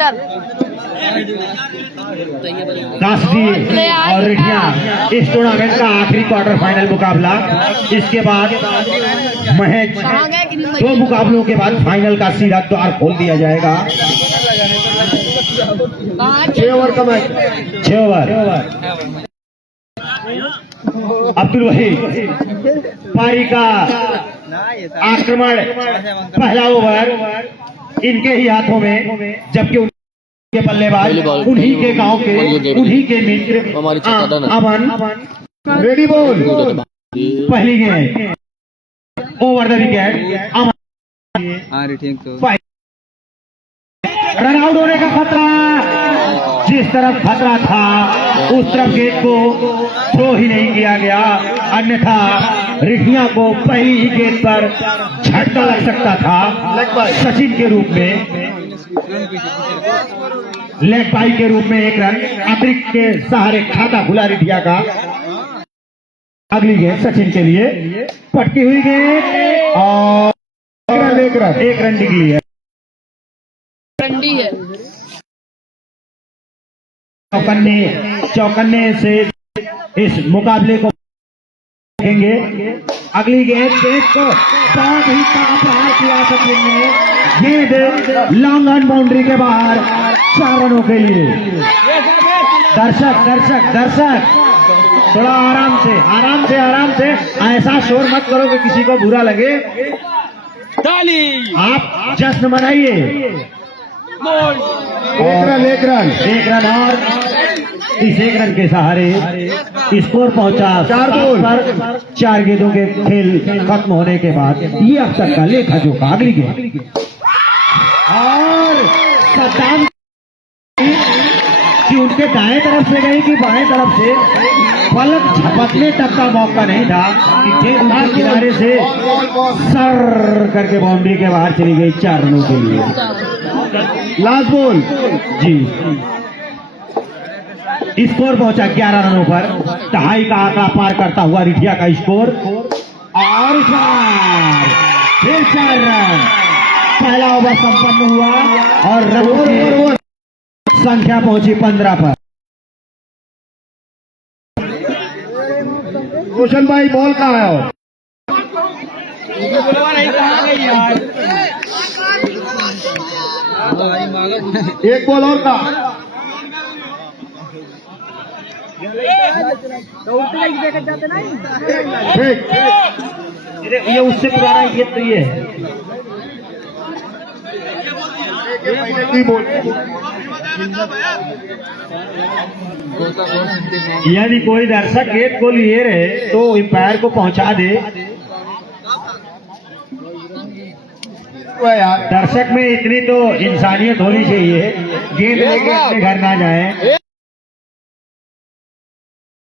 कासडी और रिठिया इस टूर्नामेंट का आखिरी क्वार्टर फाइनल मुकाबला। इसके बाद महज 2 मुकाबलों के बाद फाइनल का सीधा द्वार खोल दिया जाएगा। 6 ओवर का मैच, 6 ओवर। अब्दुल वहीद पारी का आक्रमण, पहला ओवर इनके ही हाथों में, जबकि उनके बल्लेबाज उन्हीं के गांव के, उन्हीं के मित्र अमन। रेडी बॉल, पहली गेंद over the wicket. Aman run out होने का खतरा। जिस तरफ खतरा था उस तरफ गेंद को थ्रो ही नहीं किया गया, अन्यथा रिठिया को पहली ही गेंद पर झटका लग सकता था। सचिन के रूप में, लेग बाई के रूप में 1 रन अतिरिक्त के सहारे खाता खुला रिठिया का। अगली गेंद सचिन के लिए, पटकी हुई गेंद और 1 रन निकली है। चौकन्ने से इस मुकाबले को देखेंगे। अगली गेंद को बहुत ही प्रहार किया सचिन ने। गेंद लॉन्ग ऑन बाउंड्री के बाहर 4 रनों के लिए। दर्शक थोड़ा आराम से ऐसा शोर मत करो कि किसी को बुरा लगे। आप जश्न मनाइए। 1 रन और इस 1 रन के सहारे स्कोर पहुंचा 4 पर। 4 गेंदों के खेल खत्म होने के बाद ये अब तक का लेखा जोखा। अगली गेंद और सद्दाम कि उनके दाएं तरफ से गई कि बाएं तरफ से, पलक झपकने तक का मौका नहीं था कि गेंद किनारे से सर करके बाउंड्री के बाहर चली गई। 4 रनों के लिए लास्ट बॉल जी। स्कोर पहुंचा 11 रनों पर। 2.5 का आंकड़ा पार करता हुआ रिठिया का स्कोर। और इस बार फिर 4 रन। पहला ओवर संपन्न हुआ और रनों की संख्या पहुंची 15 पर। रोशन भाई बॉल कहाँ है? एक बॉल और का ये उससे पुराना ये तो ये है। यदि कोई दर्शक गेंद को लिए रहे तो अंपायर को पहुंचा दे। दर्शक में इतनी तो इंसानियत होनी चाहिए, गेंद लेके अपने घर ना जाए।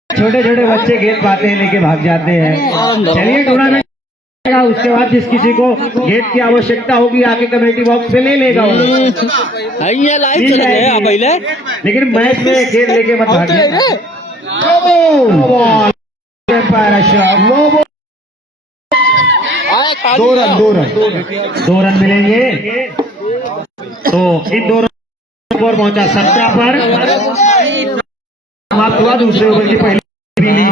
छोटे छोटे बच्चे गेंद पाते हैं लेके भाग जाते हैं। चलिए टूर्नामेंट, उसके बाद जिस किसी को गेंद की आवश्यकता होगी आके कमेटी बॉक्स पे ले लेगा। लेकिन मैच में गेंद लेके मत भागिए। 2 रन मिलेंगे तो इन 2 रन पर पहुंचा 17 पर। समाप्त हुआ दूसरे ओवर की पहली गेंद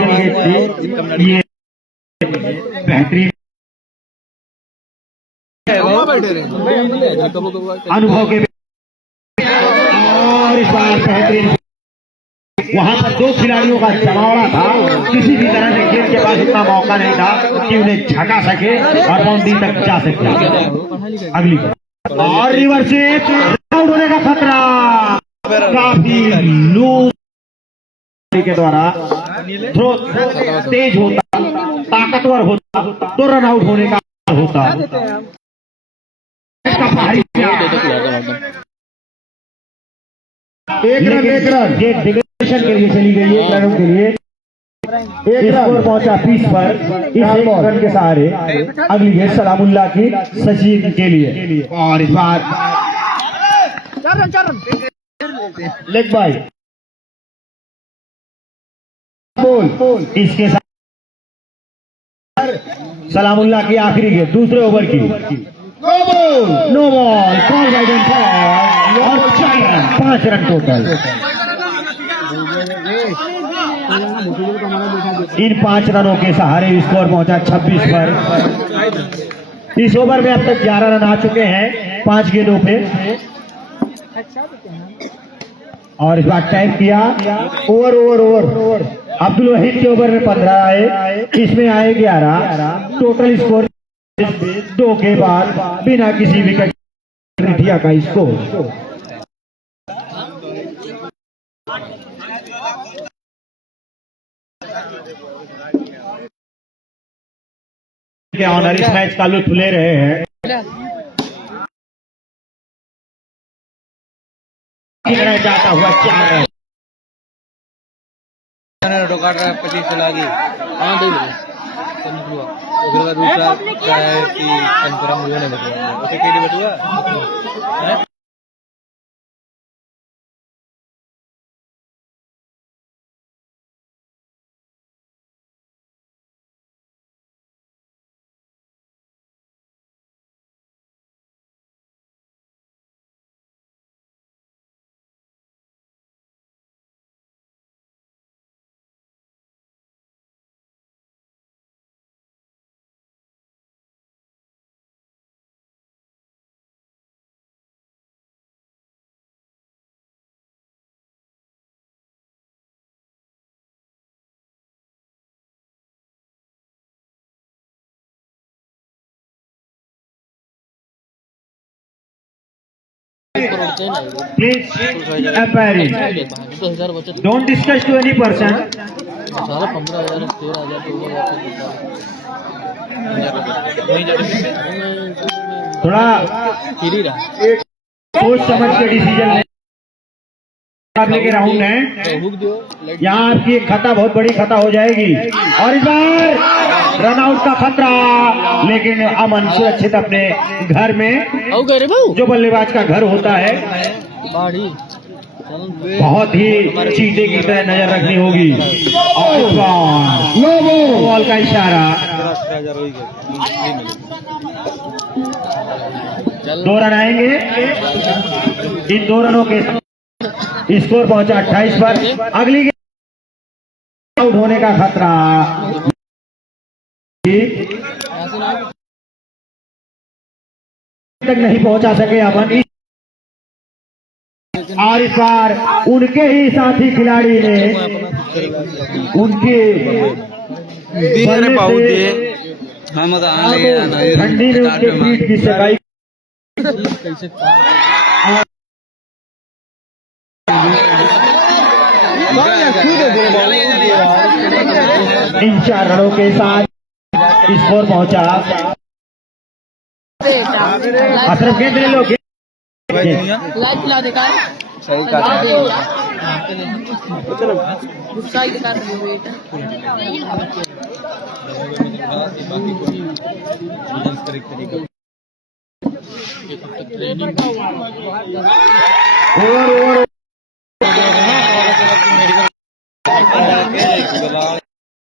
थी। ये बेहतरीन अनुभव के और इस बार बेहतरीन। वहां पर 2 खिलाड़ियों का जमावड़ा था। किसी भी तरह से गेंद के पास इतना मौका नहीं था कि उन्हें झका सके और बाउंड्री तक जा सके। अगली और रिवर्स से आउट होने का खतरा। काफी लूज के द्वारा थ्रो तेज होता, ताकतवर होता तो रन आउट होने का होता। 1 रन ये डिक्लेरेशन के लिए चली गई है। 1 रनों के लिए स्कोर पहुंचा 20 पर इस 1 रन के सहारे। अगली गेंद सलामुल्लाह की सचिन के लिए और इस बार 4 रन लेग बाई बॉल। इसके साथ सलामुल्लाह की आखिरी गेंद दूसरे ओवर की। नो बॉल, कॉल गाइडेंस और 4 5 रन टोटल। इन 5 रनों के सहारे स्कोर पहुंचा 26 पर। इस ओवर में अब तक 11 रन आ चुके हैं 5 गेंदों पे। और इस बार टाइम किया ओवर। अब्दुल वहीद के ओवर में 15 आए, इसमें आए 11। टोटल स्कोर 2 के बाद बिना किसी विकेट रिठिया का स्कोर। ऑनर इस मैच का लुत्फ ले रहे हैं। जाता हुआ 4 रन। काट रहा है 25 लगी। हाँ दे दे दूसरा क्या है कि कंफर्म हुआ नहीं बचुआ उसे KD बचुआ Please, empire. Don't discuss to any person. थोड़ा सोच समझ के डिसीजन ले। मुकाबले के राउंड है, यहाँ आपकी एक खता बहुत बड़ी खता हो जाएगी। और इस बार रन आउट का खतरा, लेकिन अमन सुरक्षित अपने घर में, जो बल्लेबाज का घर होता है, बहुत ही चीते की तरह नजर रखनी होगी। और बॉल का इशारा, 2 रन आएंगे। इन 2 रनों के स्कोर पहुंचा 28 पर। अगली गेंद आउट होने का खतरा, तक नहीं पहुंचा सके अमन। और इस बार उनके ही साथी खिलाड़ी ने उनके ठंडी में उनके पीठ की सगाई। इन 4 रनों के साथ स्कोर पहुंचा। अशरफ गेंद ले लो।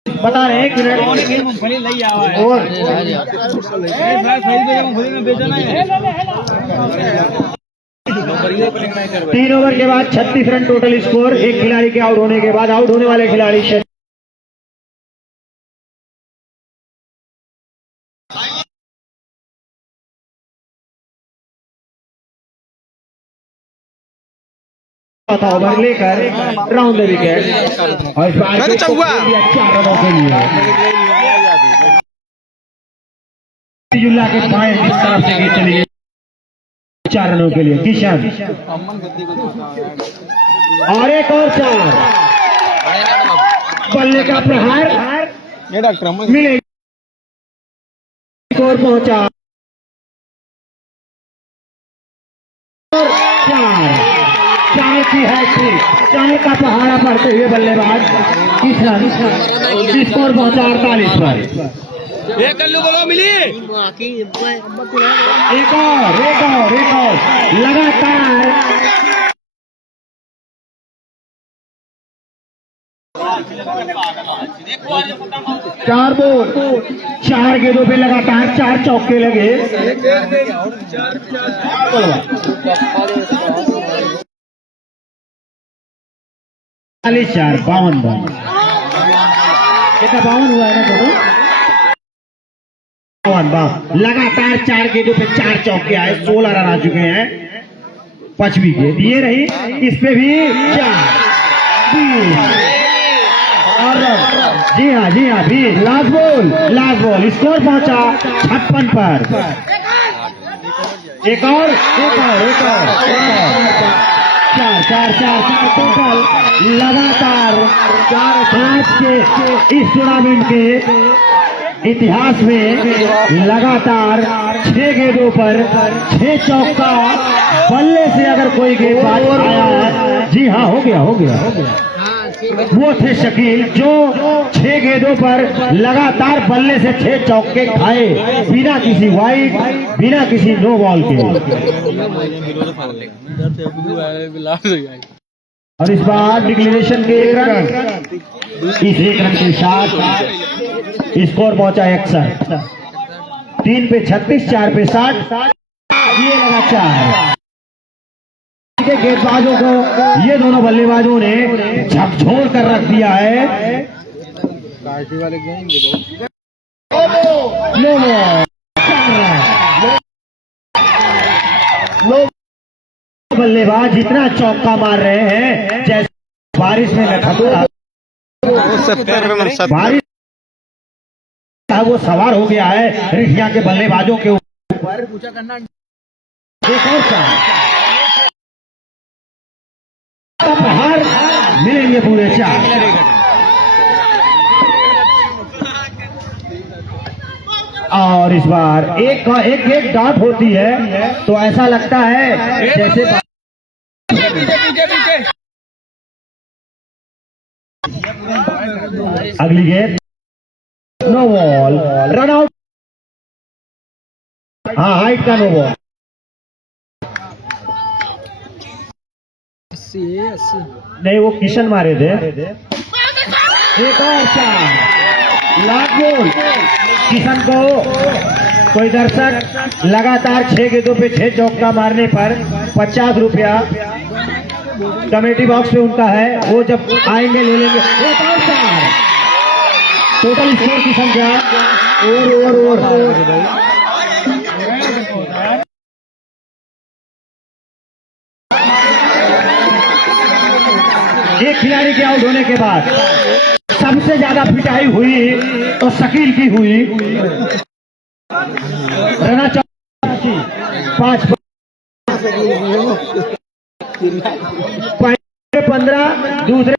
बता रहे हैं 3 ओवर के बाद 36 रन टोटल स्कोर। एक खिलाड़ी के आउट होने के बाद आउट होने वाले खिलाड़ी ओवर लेकर राउंड द विकेट। और इस बार 4 रनों के लिए जुल्ला के पाए इस तरफ से चली 4 रनों के लिए किशन। और एक और 4 बल्ले का प्रहार मिलेगा। स्कोर पहुंचा 4 की हैट्रिक। 4 का पहाड़ा पड़ते हुए बल्लेबाज किशन। स्कोर पहुंचा 48 पर। एक कल्लू बोलो मिली। एक और लगातार 4 बॉल 4 गेंदों पे लगातार 4 चौके लगे। 4 52 रन। कितना 52 हुआ है ना दोनों? 52। लगातार 4 गेंदों पे 4 चौके आए, 16 रन आ चुके हैं। 5वीं गेंद ये रही, इस पे भी 4 और जी हाँ 20। लास्ट बॉल स्कोर पहुंचा 56 पर। एक और 4 टोटल लगातार आज के इस टूर्नामेंट के इतिहास में लगातार 6 गेंदों पर 6 चौका। बल्ले से अगर कोई गेंदबाज आया है, जी हाँ हो गया वो थे शकील, जो 6 गेंदों पर लगातार बल्ले से 6 चौके खाए, बिना किसी वाइड, बिना किसी नो बॉल के। और इस बार डिक्लेरेशन के 1 रन, इस 1 रन के साथ स्कोर पहुंचा 61। 3 पे 36, 4 पे 60, ये लगा 4 के गेंदबाजों को। ये दोनों बल्लेबाजों ने झकझोर कर रख दिया है। बल्लेबाज जितना चौका मार रहे हैं, जैसे बारिश में मैं खतरा, बारिश वो सवार हो गया है रिठिया के बल्लेबाजों के ऊपर। एक और बाहर मिलेंगे पूरे 4। और इस बार एक डॉट होती है तो ऐसा लगता है जैसे अगली गेंद नो बॉल, रन आउट। हाँ हाइट का नो बॉल। 80 नहीं, वो किशन मारे थे। एक और 4 लाख गोल। किशन को कोई दर्शक लगातार 6 गेंदों पे 6 चौका मारने पर 50 रुपया कमेटी बॉक्स पे उनका है, वो जब आएंगे ले लेंगे। एक और 4 टोटल स्कोर की संख्या और एक खिलाड़ी के आउट होने के बाद सबसे ज्यादा पिटाई हुई तो शकील की हुई। रना 5 15, दूसरे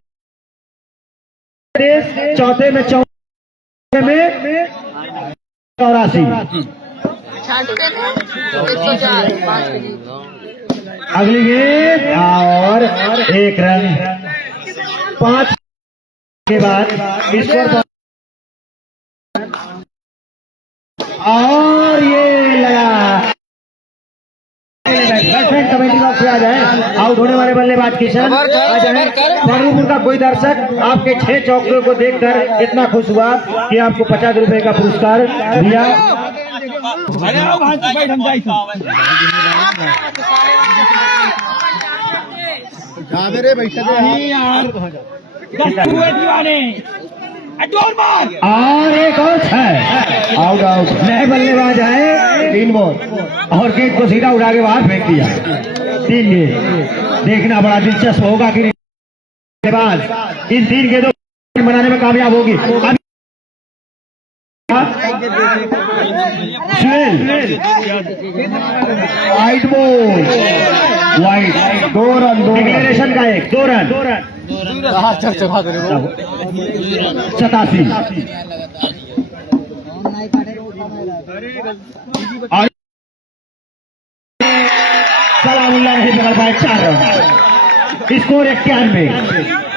चौथे में 84। अगली गेंद और 1 रन। 5 के बाद स्कोर और ये लगा। कमेटी बॉक्स पे आ जाए, आउट होने वाले बल्लेबाज किशन आ जाए। फरूपुर का कोई दर्शक आपके 6 चौकों को देखकर इतना खुश हुआ कि आपको 50 रुपए का पुरस्कार दिया। और एक और 6 आउट। नए बल्लेबाज आए, 3 बॉल और गेंद को सीधा उड़ा के बाहर फेंक दिया। 3 गेंद देखना बड़ा दिलचस्प होगा कि बल्लेबाज इन 3 गेंदों बनाने में कामयाब होगी। White ball, white 2 run. Declaration का 2 रन। 87। सलामुल्लाह नहीं पकड़ पाए, 4 रन। स्कोर 91।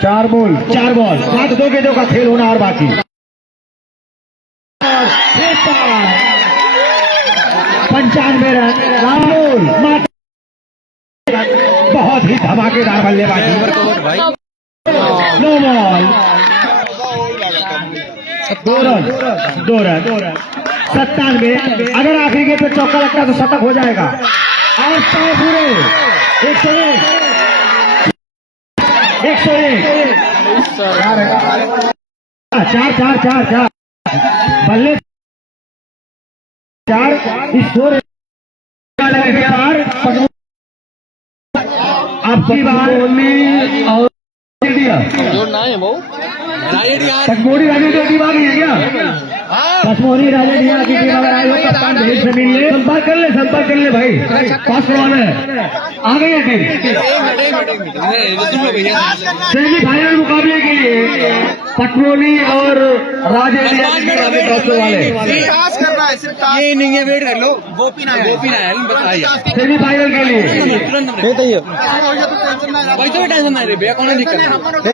4 बॉल 2 गेंदों का खेल होना और बाकी। 95 रन। राहुल बहुत ही धमाकेदार बल्लेबाजी। No ball, 2 run. 97। अगर आखिरी गेंद पे चौका लगता है तो शतक हो जाएगा। और 100 पूरे। 101। चार चार चार चार बल्ले चार स्कोर आपकी बार और जोड़ना है वो पचमोरी राजेडिया की बात है क्या? पचमोरी राजेडिया की टीम अगर आई हो कप्तान भेज से मिल ले, संपर्क कर ले भाई, पास करवाना है। आ गई है टीम सेमीफाइनल मुकाबले के लिए पटमोनी और राजेडिया की टीम आगे टॉप वाले ये नहीं है, वेट कर लो। गोपीना है बताइए सेमीफाइनल के लिए तुरंत वैसे भी टेंशन ना है भैया, कौन दिक्कत है।